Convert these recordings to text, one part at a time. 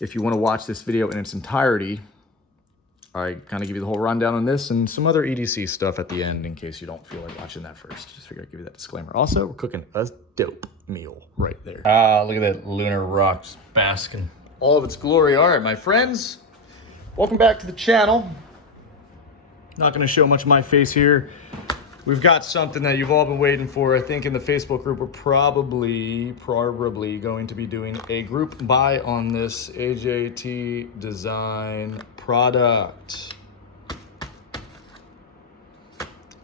if you want to watch this video in its entirety, I kind of give you the whole rundown on this and some other EDC stuff at the end in case you don't feel like watching that first. Just figure I'd give you that disclaimer. Also, we're cooking a dope meal right there. Look at that lunar rock just basking all of its glory. All right, my friends, welcome back to the channel. Not going to show much of my face here. We've got something that you've all been waiting for. I think in the Facebook group, we're probably going to be doing a group buy on this AJT design product.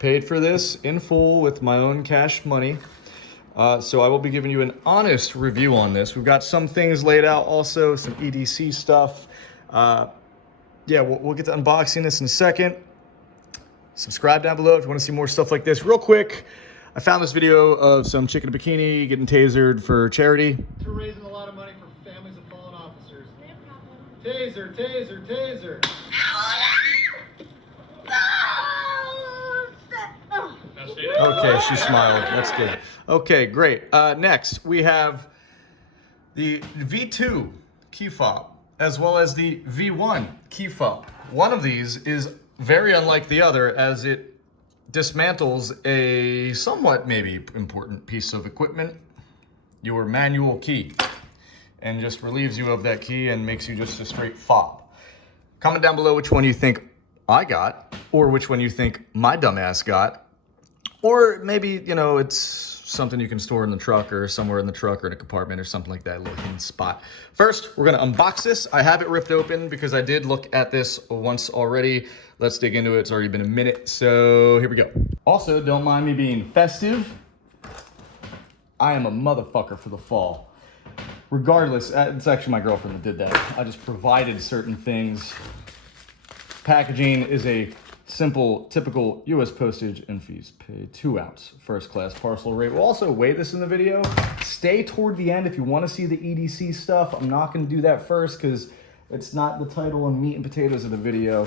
Paid for this in full with my own cash money. So I will be giving you an honest review on this. We've got some things laid out also, some EDC stuff. Yeah, we'll get to unboxing this in a second. Subscribe down below if you want to see more stuff like this. Real quick, I found this video of some chick in a bikini getting tasered for charity. We're raising a lot of money for families of fallen officers. Taser, taser, taser. Okay, she smiled. That's good. Okay, great. Next, we have the V2 key fob as well as the V1 key fob. One of these is very unlike the other as it dismantles a somewhat maybe important piece of equipment, your manual key, and just relieves you of that key and makes you just a straight fob. Comment down below which one you think I got, or which one you think my dumbass got, or maybe, you know, it's something you can store in the truck or somewhere in the truck or in a compartment or something like that, a little hidden spot. First, we're gonna unbox this. I have it ripped open because I did look at this once already. Let's dig into it. It's already been a minute, so here we go. Also, don't mind me being festive. I am a motherfucker for the fall. Regardless, it's actually my girlfriend that did that. I just provided certain things. Packaging is a simple, typical U.S. postage and fees paid, 2-ounce first-class parcel rate. We'll also weigh this in the video. Stay toward the end if you want to see the EDC stuff. I'm not going to do that first because it's not the title and meat and potatoes of the video.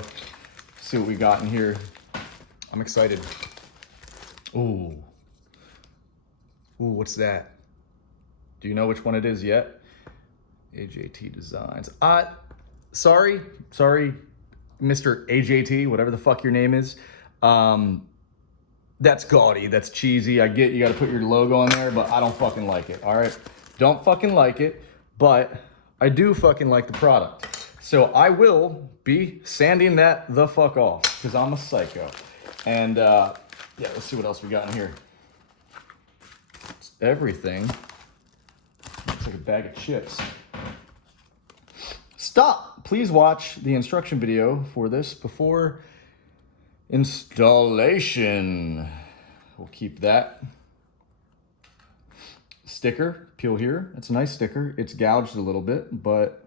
See what we got in here. I'm excited. Ooh. Ooh, what's that? Do you know which one it is yet? AJT Designs. Sorry, Mr. AJT, whatever the fuck your name is. That's gaudy, that's cheesy. I get you gotta put your logo on there, but I don't fucking like it, all right? Don't fucking like it, but I do fucking like the product. So I will be sanding that the fuck off because I'm a psycho. And yeah, let's see what else we got in here. It's everything. Looks like a bag of chips. Stop! Please watch the instruction video for this before installation. We'll keep that. Sticker, peel here. It's a nice sticker. It's gouged a little bit, but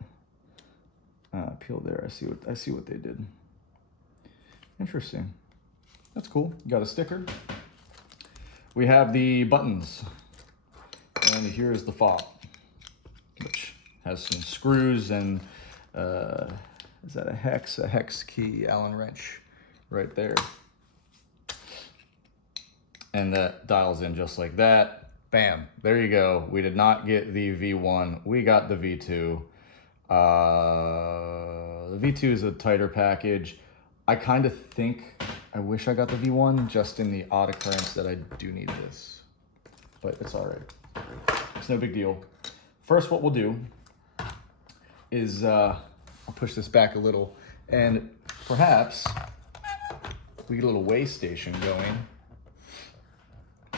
peel there. I see what they did. Interesting. That's cool. You got a sticker. We have the buttons, and here's the fob, which has some screws and is that a hex key Allen wrench right there, and that dials in just like that. Bam, there you go. We did not get the V1, we got the V2. The V2 is a tighter package. I kind of think I wish I got the V1 just in the odd occurrence that I do need this, but it's all right. It's no big deal. First, what we'll do is I'll push this back a little and perhaps we get a little weigh station going.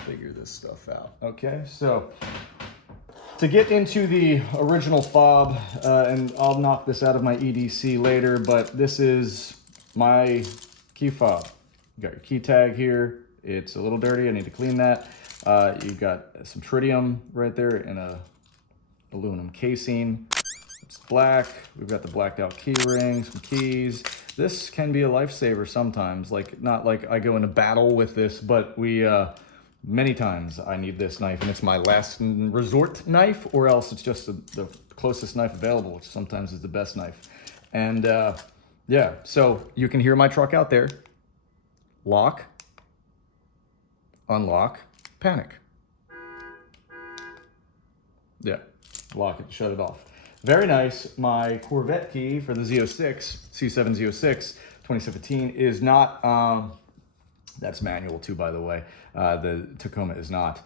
Figure this stuff out. Okay, so to get into the original fob, and I'll knock this out of my EDC later, but this is my key fob. You got your key tag here. It's a little dirty. I need to clean that. You've got some tritium right there in a aluminum casing. It's black. We've got the blacked out key ring, some keys. This can be a lifesaver sometimes. Like, not like I go into battle with this, but many times I need this knife and it's my last resort knife, or else it's just the closest knife available, which sometimes is the best knife. And yeah, so you can hear my truck out there. Lock, unlock, panic. Yeah, lock it, shut it off. Very nice. My Corvette key for the Z06, C7 Z06 2017 is not, that's manual too, by the way. The Tacoma is not.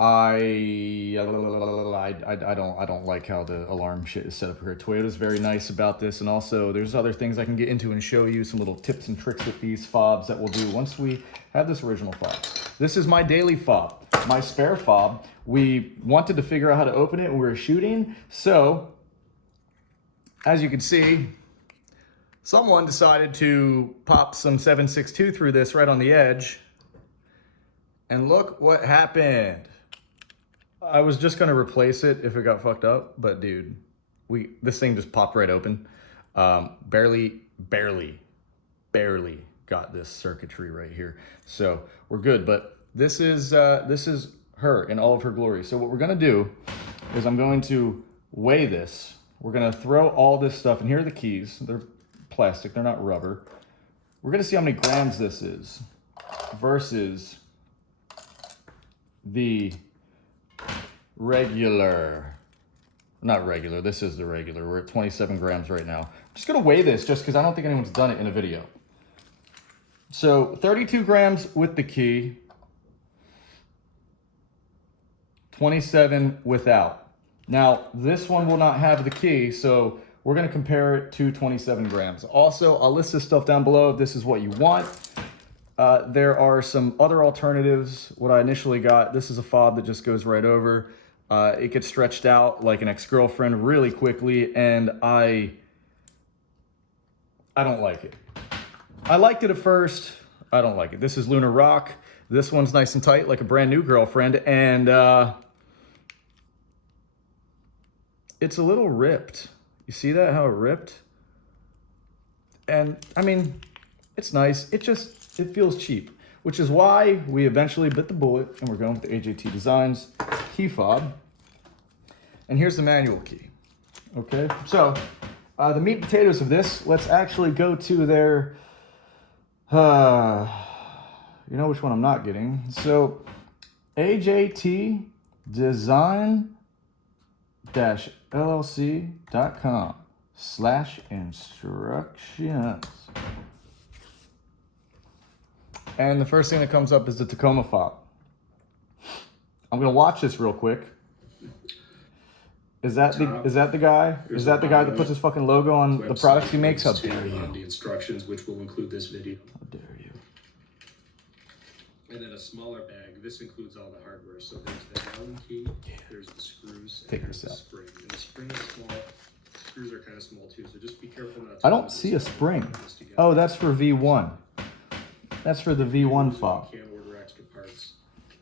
I don't like how the alarm shit is set up here. Toyota's very nice about this, and also there's other things I can get into and show you some little tips and tricks with these fobs that we'll do once we have this original fob. This is my daily fob, my spare fob. We wanted to figure out how to open it when we were shooting, so as you can see, someone decided to pop some 762 through this right on the edge, and look what happened. I was just gonna replace it if it got fucked up, but dude, this thing just popped right open. Barely got this circuitry right here. So we're good, but this is her in all of her glory. So what we're gonna do is I'm going to weigh this. We're gonna throw all this stuff, and here are the keys. They're plastic, they're not rubber. We're gonna see how many grams this is versus the regular, not regular, this is the regular. We're at 27 grams right now. I'm just gonna weigh this just because I don't think anyone's done it in a video. So 32 grams with the key, 27 without. Now this one will not have the key, so we're gonna compare it to 27 grams. Also, I'll list this stuff down below if this is what you want. There are some other alternatives. What I initially got, this is a fob that just goes right over. It gets stretched out like an ex-girlfriend really quickly, and I don't like it. I liked it at first, I don't like it. This is Lunar Rock. This one's nice and tight like a brand new girlfriend, and it's a little ripped. You see that, how it ripped? And I mean, it's nice. It feels cheap, which is why we eventually bit the bullet and we're going with the AJT Designs key fob. And here's the manual key. Okay, so the meat and potatoes of this, let's actually go to their, you know which one I'm not getting. So AJT Design-LLC.com/instructions. And the first thing that comes up is the Tacoma fob. I'm gonna watch this real quick. Is that the guy? Is that the guy that puts his fucking logo on the products he makes? How dare you? The instructions, which will include this video. How dare you? And then a smaller bag. This includes all the hardware. So there's the Allen key. There's the screws. Take there's this the out. spring. And the spring is small. Screws are kind of small too. So just be careful not to. I don't see a spring. Oh, that's for V1. That's for the V1 fob. You can order extra parts,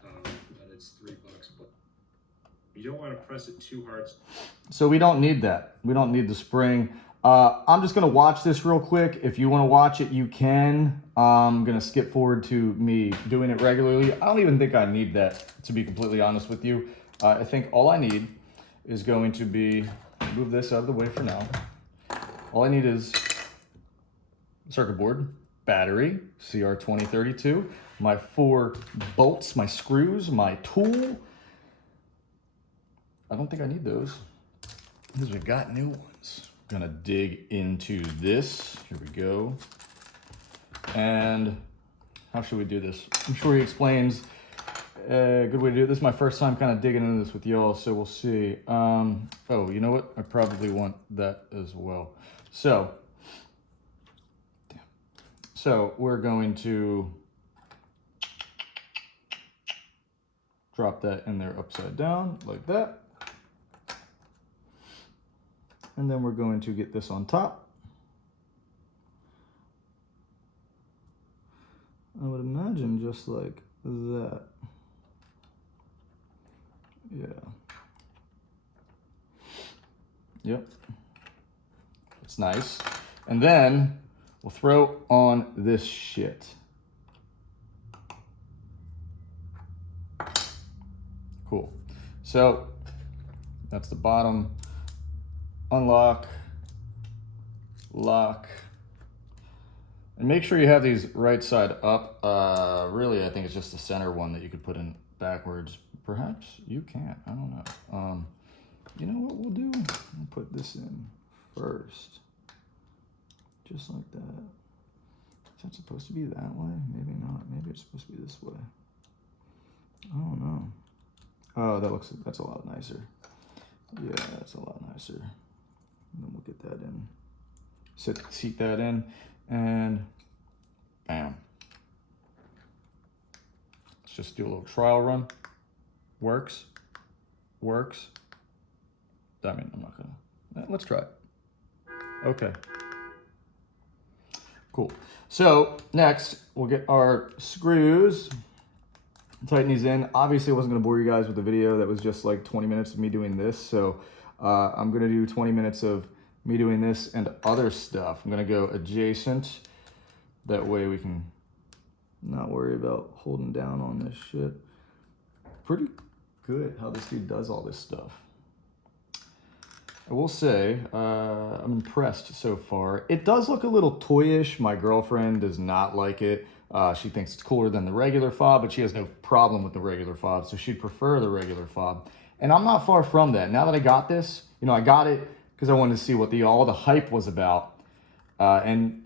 but it's $3. But you don't want to press it too hard. So we don't need that. We don't need the spring. I'm just gonna watch this real quick. If you want to watch it, you can. I'm gonna skip forward to me doing it regularly. I don't even think I need that, to be completely honest with you. I think all I need is going to be, move this out of the way for now. All I need is circuit board, battery, CR2032, my 4 bolts, my screws, my tool. I don't think I need those because we got new ones. Gonna dig into this. Here we go. And how should we do this? I'm sure he explains a good way to do it. This is my first time kind of digging into this with y'all, so we'll see. Oh, you know what? I probably want that as well. So we're going to drop that in there upside down like that. And then we're going to get this on top. I would imagine just like that. Yeah. Yep. It's nice. And then we'll throw on this shit. Cool. So that's the bottom. Unlock, lock, and make sure you have these right side up. Really, I think it's just the center one that you could put in backwards. Perhaps you can't, I don't know. you know what we'll do? We'll put this in first. Just like that. Is that supposed to be that way? Maybe not. Maybe it's supposed to be this way. I don't know. Oh, that's a lot nicer. Yeah, that's a lot nicer. And then we'll get that in. Seat that in, and bam. Let's just do a little trial run. Works. Works. I mean, I'm not gonna. Let's try it. Okay. Cool. So next, we'll get our screws. Tighten these in. Obviously, I wasn't going to bore you guys with the video. That was just like 20 minutes of me doing this. So I'm going to do 20 minutes of me doing this and other stuff. I'm going to go adjacent. That way we can not worry about holding down on this shit. Pretty good how this dude does all this stuff. I will say, I'm impressed so far. It does look a little toyish. My girlfriend does not like it. She thinks it's cooler than the regular fob, but she has no problem with the regular fob, so she'd prefer the regular fob. And I'm not far from that. Now that I got this, you know, I got it because I wanted to see what all the hype was about. And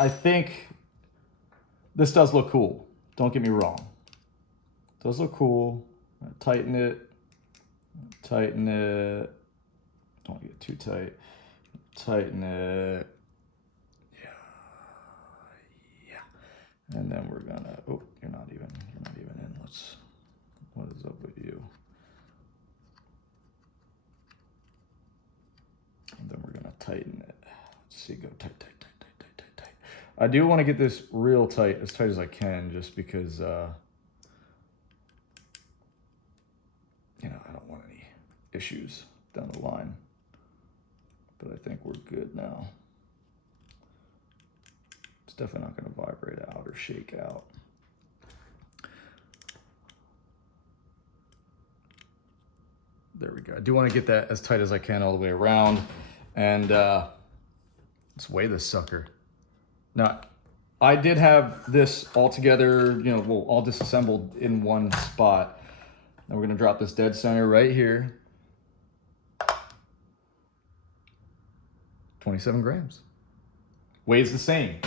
I think this does look cool. Don't get me wrong. It does look cool. Tighten it. Tighten it. Don't get too tight. Tighten it. And then we're gonna, oh, you're not even in. What is up with you? And then we're gonna tighten it. Let's see, go tight. I do want to get this real tight, as tight as I can, just because, you know, I don't want any issues down the line. But I think we're good now. It's definitely not going to vibrate out or shake out. There we go. I do want to get that as tight as I can all the way around. And let's weigh this sucker. Now, I did have this all together, you know, well, all disassembled in one spot. Now we're going to drop this dead center right here. 27 grams. Weighs the same.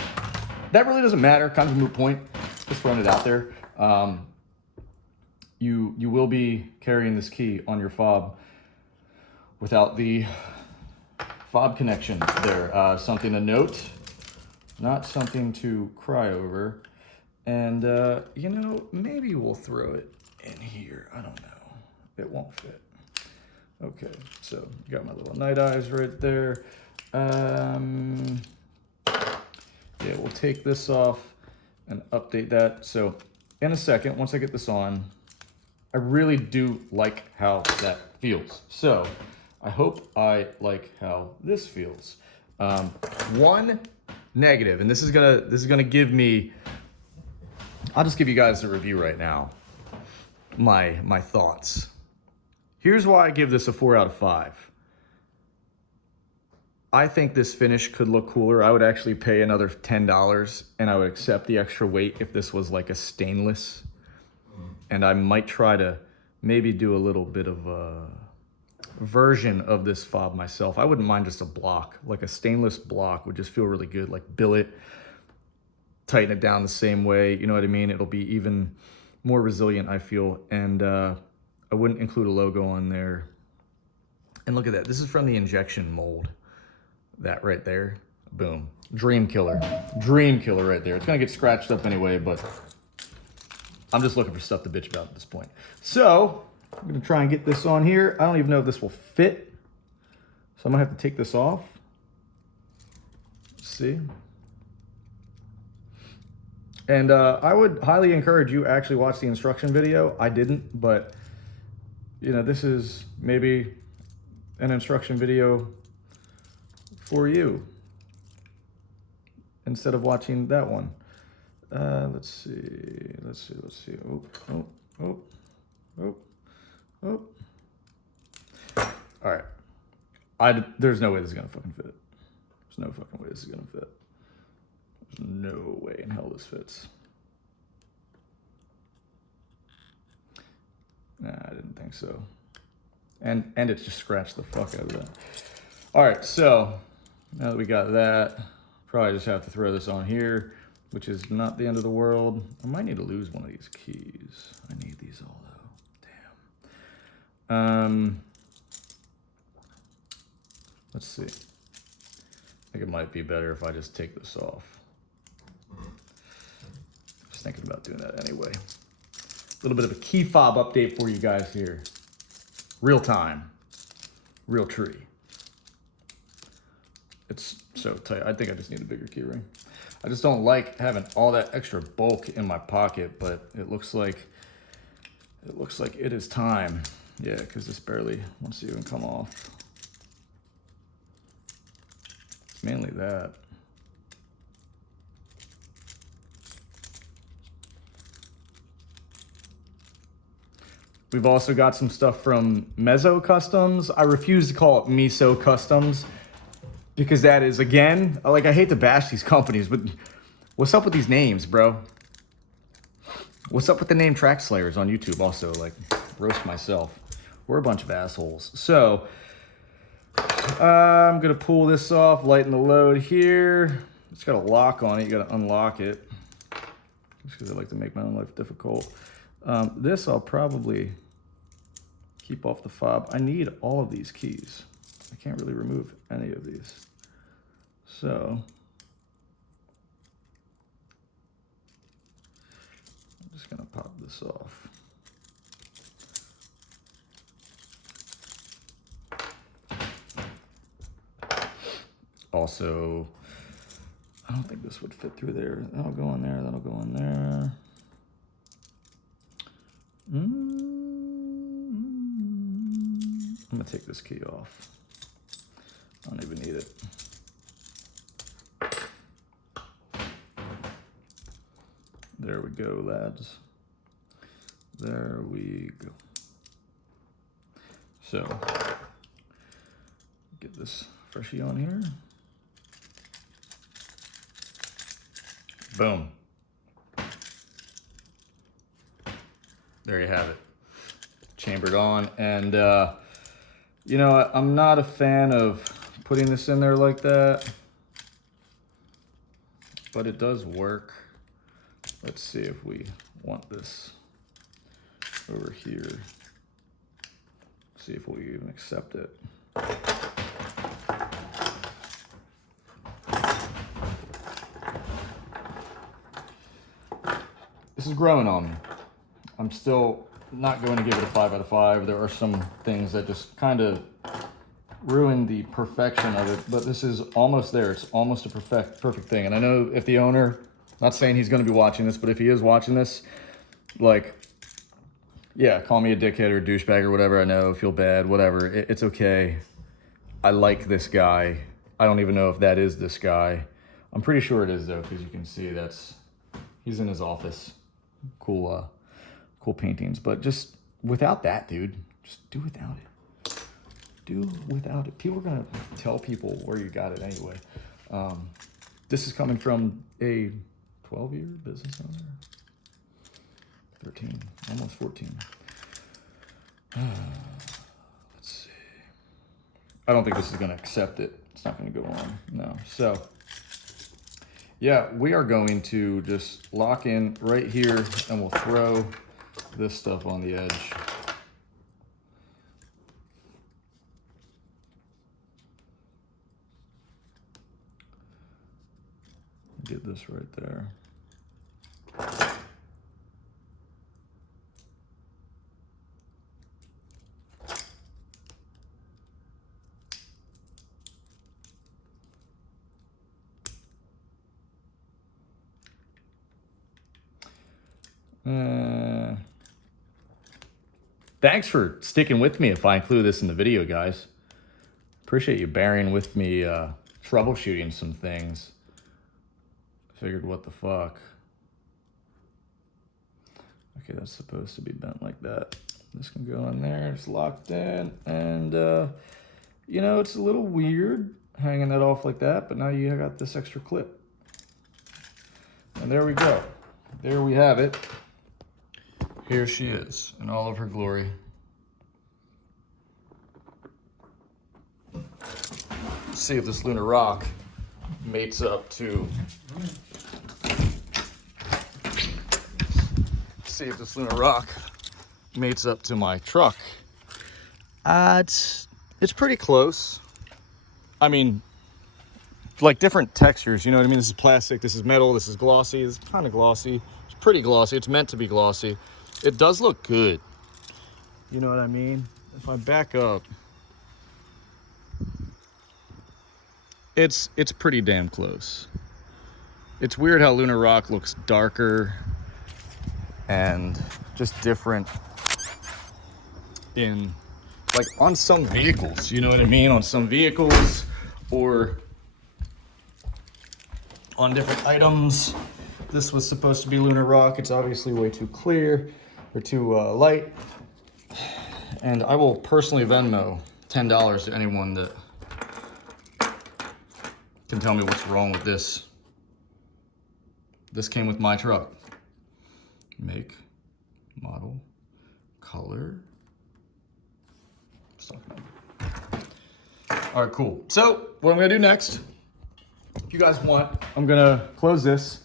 That really doesn't matter, kind of a moot point. Just throwing it out there. You will be carrying this key on your fob without the fob connection there. Something to note, not something to cry over. And, you know, maybe we'll throw it in here. I don't know. It won't fit. Okay, so got my little night eyes right there. Yeah, we'll take this off and update that. So in a second, once I get this on, I really do like how that feels. So I hope I like how this feels. One negative, and this is gonna give me, I'll just give you guys the review right now. My thoughts. Here's why I give this a 4 out of 5. I think this finish could look cooler. I would actually pay another $10 and I would accept the extra weight if this was like a stainless. And I might try to maybe do a little bit of a version of this fob myself. I wouldn't mind just a block, like a stainless block would just feel really good. Like billet, tighten it down the same way. You know what I mean? It'll be even more resilient, I feel. And I wouldn't include a logo on there. And look at that. This is from the injection mold. That right there, boom. Dream killer right there. It's gonna get scratched up anyway, but I'm just looking for stuff to bitch about at this point. So I'm gonna try and get this on here. I don't even know if this will fit. So I'm gonna have to take this off. Let's see. And I would highly encourage you actually watch the instruction video. I didn't, but you know, this is maybe an instruction video for you instead of watching that one. Let's see. Oh. All right. There's no way this is gonna fucking fit. There's no fucking way this is gonna fit. There's no way in hell this fits. Nah, I didn't think so. And it just scratched the fuck out of that. All right, so now that we got that, probably just have to throw this on here, which is not the end of the world. I might need to lose one of these keys. I need these all though, damn. Let's see. I think it might be better if I just take this off. Just thinking about doing that anyway. A little bit of a key fob update for you guys here. Real time, real tree. It's so tight. I think I just need a bigger key ring. I just don't like having all that extra bulk in my pocket, but it looks like it is time. Yeah, because this barely wants to even come off. It's mainly that. We've also got some stuff from Mezzo Customs. I refuse to call it Miso Customs because that is, again, like, I hate to bash these companies, but what's up with these names, bro? What's up with the name TrackSlayers on YouTube also? Like, roast myself. We're a bunch of assholes. So, I'm gonna pull this off, lighten the load here. It's got a lock on it, you gotta unlock it. Just because I like to make my own life difficult. This I'll probably keep off the fob. I need all of these keys. I can't really remove any of these. So, I'm just gonna pop this off. Also, I don't think this would fit through there. That'll go in there, that'll go in there. I'm gonna take this key off. I don't even need it. There we go, lads. There we go. So, get this freshie on here. Boom. There you have it. Chambered on. And, you know, I'm not a fan of putting this in there like that, but it does work. Let's see if we want this over here. See if we even accept it. This is growing on me. I'm still not going to give it a 5 out of 5. There are some things that just kind of ruin the perfection of it, but this is almost there. It's almost a perfect thing. And I know if the owner, not saying he's going to be watching this, but if he is watching this, like, yeah, call me a dickhead or a douchebag or whatever. I know, feel bad, whatever. It's okay. I like this guy. I don't even know if that is this guy. I'm pretty sure it is though, because you can see he's in his office. Cool, cool paintings. But just without that, dude, just do without it. Do without it. People are gonna tell people where you got it anyway. This is coming from a 12-year business owner. 13, almost 14. Let's see. I don't think this is gonna accept it. It's not gonna go on, no. So, yeah, we are going to just lock in right here and we'll throw this stuff on the edge. Get this right there. Thanks for sticking with me if I include this in the video, guys. Appreciate you bearing with me troubleshooting some things. Figured, what the fuck. Okay, that's supposed to be bent like that. This can go in there, it's locked in, and you know, it's a little weird hanging that off like that, but now you got this extra clip. And there we go. There we have it. Here she is in all of her glory. see if this Lunar rock mates up to. See if this Lunar rock mates up to my truck. It's pretty close. I mean, like different textures, you know what I mean? This is plastic, this is metal, this is glossy, this is kind of glossy. It's pretty glossy, it's meant to be glossy. It does look good. You know what I mean? If I back up, it's pretty damn close. It's weird how Lunar rock looks darker and just different in, like, on some vehicles, you know what I mean? On some vehicles or on different items. This was supposed to be Lunar rock. It's obviously way too clear or too light. And I will personally Venmo $10 to anyone that can tell me what's wrong with this. This came with my truck. Make, model, color, stock number. All right, cool. So what I'm gonna do next, if you guys want, I'm gonna close this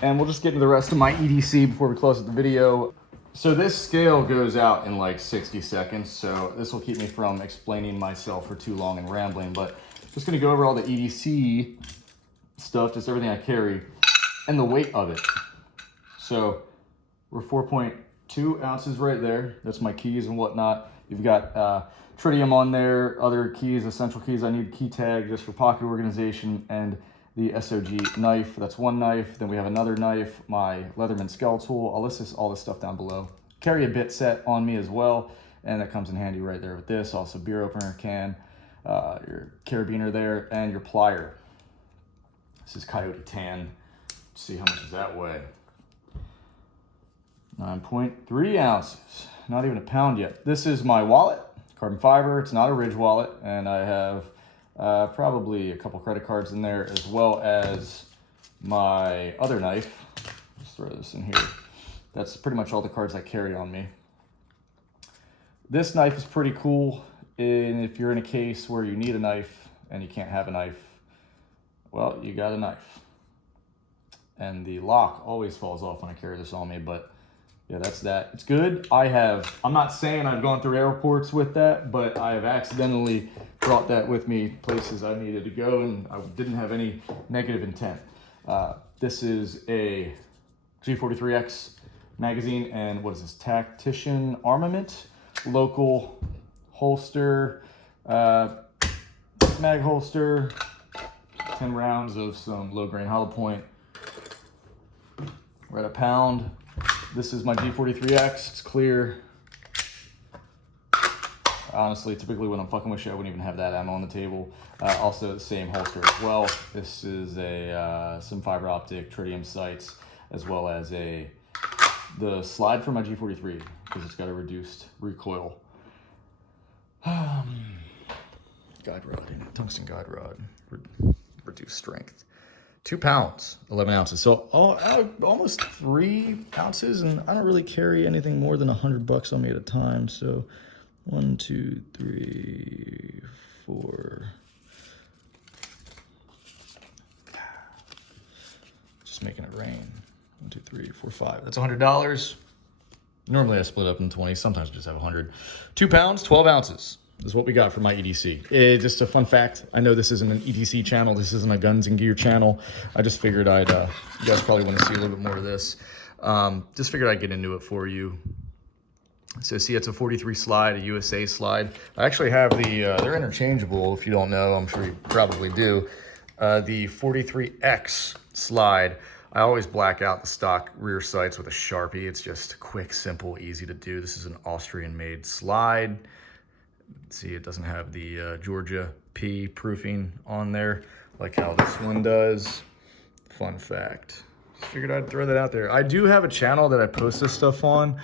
and we'll just get into the rest of my EDC before we close out the video. So this scale goes out in like 60 seconds, so this will keep me from explaining myself for too long and rambling, but just gonna go over all the EDC stuff, just everything I carry, and the weight of it. So we're 4.2 ounces right there. That's my keys and whatnot. You've got tritium on there, other keys, essential keys. I need a key tag just for pocket organization, and the SOG knife. That's one knife. Then we have another knife, my Leatherman scale tool. I'll list all this stuff down below. Carry a bit set on me as well, and that comes in handy right there with this. Also beer opener can, your carabiner there, and your plier. This is Coyote Tan. Let's see how much does that weigh. 9.3 ounces, not even a pound yet. This is my wallet, carbon fiber. It's not a Ridge wallet, and I have probably a couple credit cards in there, as well as my other knife. Let's throw this in here. That's pretty much all the cards I carry on me. This knife is pretty cool, and if you're in a case where you need a knife and you can't have a knife, well, you got a knife. And the lock always falls off when I carry this on me, but yeah, that's that. It's good. I'm not saying I've gone through airports with that, but I have accidentally brought that with me places I needed to go, and I didn't have any negative intent. This is a G43X magazine, and what is this? Tactician Armament, local holster, mag holster, 10 rounds of some low grain hollow point. We're at a pound. This is my G43X, it's clear. Honestly, typically when I'm fucking with shit, I wouldn't even have that ammo on the table. Also the same holster as well. This is some fiber optic tritium sights, as well as the slide for my G43, because it's got a reduced recoil. Guide rod in it, tungsten guide rod, reduced strength. 2 pounds, 11 ounces. So almost 3 ounces, and I don't really carry anything more than $100 on me at a time. So 1, 2, 3, 4. Just making it rain. 1, 2, 3, 4, 5. That's $100. Normally I split up in 20. Sometimes I just have 100. 2 pounds, 12 ounces. Is what we got for my EDC. Just a fun fact. I know this isn't an EDC channel. This isn't a guns and gear channel. I just figured you guys probably want to see a little bit more of this. Just figured I'd get into it for you. So see, it's a 43 slide, a USA slide. I actually have they're interchangeable. If you don't know, I'm sure you probably do. The 43X slide. I always black out the stock rear sights with a Sharpie. It's just quick, simple, easy to do. This is an Austrian-made slide. See, it doesn't have the Georgia P proofing on there like how this one does. Fun fact. Just figured I'd throw that out there. I do have a channel that I post this stuff on.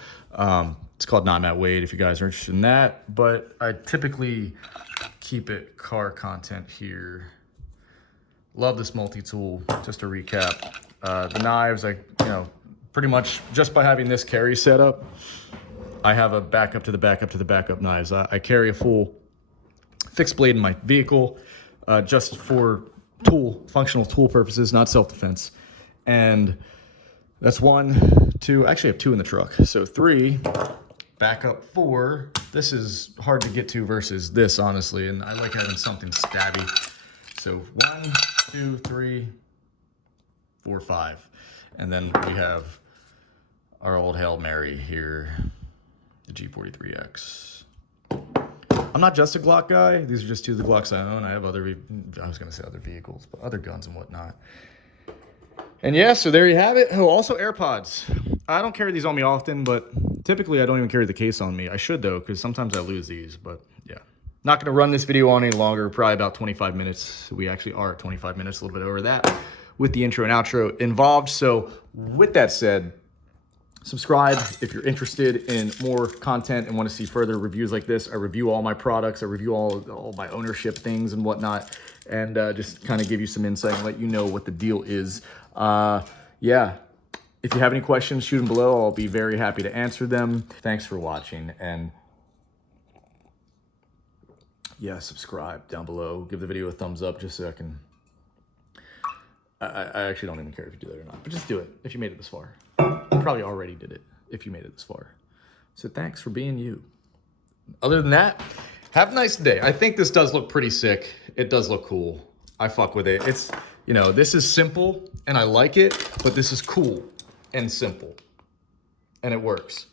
It's called Not Matt Wade, if you guys are interested in that. But I typically keep it car content here. Love this multi-tool. Just to recap, the knives, pretty much just by having this carry setup, I have a backup to the backup to the backup knives. I carry a full fixed blade in my vehicle. just for functional tool purposes, not self-defense. And that's 1, 2, actually I have 2 in the truck. So 3, back up 4. This is hard to get to versus this, honestly, and I like having something stabby. So 1, 2, 3, 4, 5. And then we have our old Hail Mary here, the G43X. I'm not just a Glock guy. These are just 2 of the Glocks I own. I have other, I was gonna say other vehicles, but other guns and whatnot. And yeah, so there you have it. Oh, also AirPods. I don't carry these on me often, but typically I don't even carry the case on me. I should though, because sometimes I lose these, but yeah. Not gonna run this video on any longer, probably about 25 minutes. We actually are at 25 minutes, a little bit over that, with the intro and outro involved. So with that said, subscribe if you're interested in more content and want to see further reviews like this. I review all my products. I review all my ownership things and whatnot, and just kind of give you some insight and let you know what the deal is. Yeah, if you have any questions, shoot them below. I'll be very happy to answer them. Thanks for watching, and yeah, subscribe down below. Give the video a thumbs up just so I can... I actually don't even care if you do that or not, but just do it if you made it this far. You probably already did it if you made it this far. So thanks for being you. Other than that, have a nice day. I think this does look pretty sick. It does look cool. I fuck with it. It's, you know, this is simple and I like it, but this is cool and simple and it works.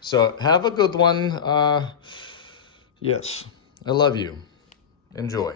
So have a good one. Yes, I love you. Enjoy.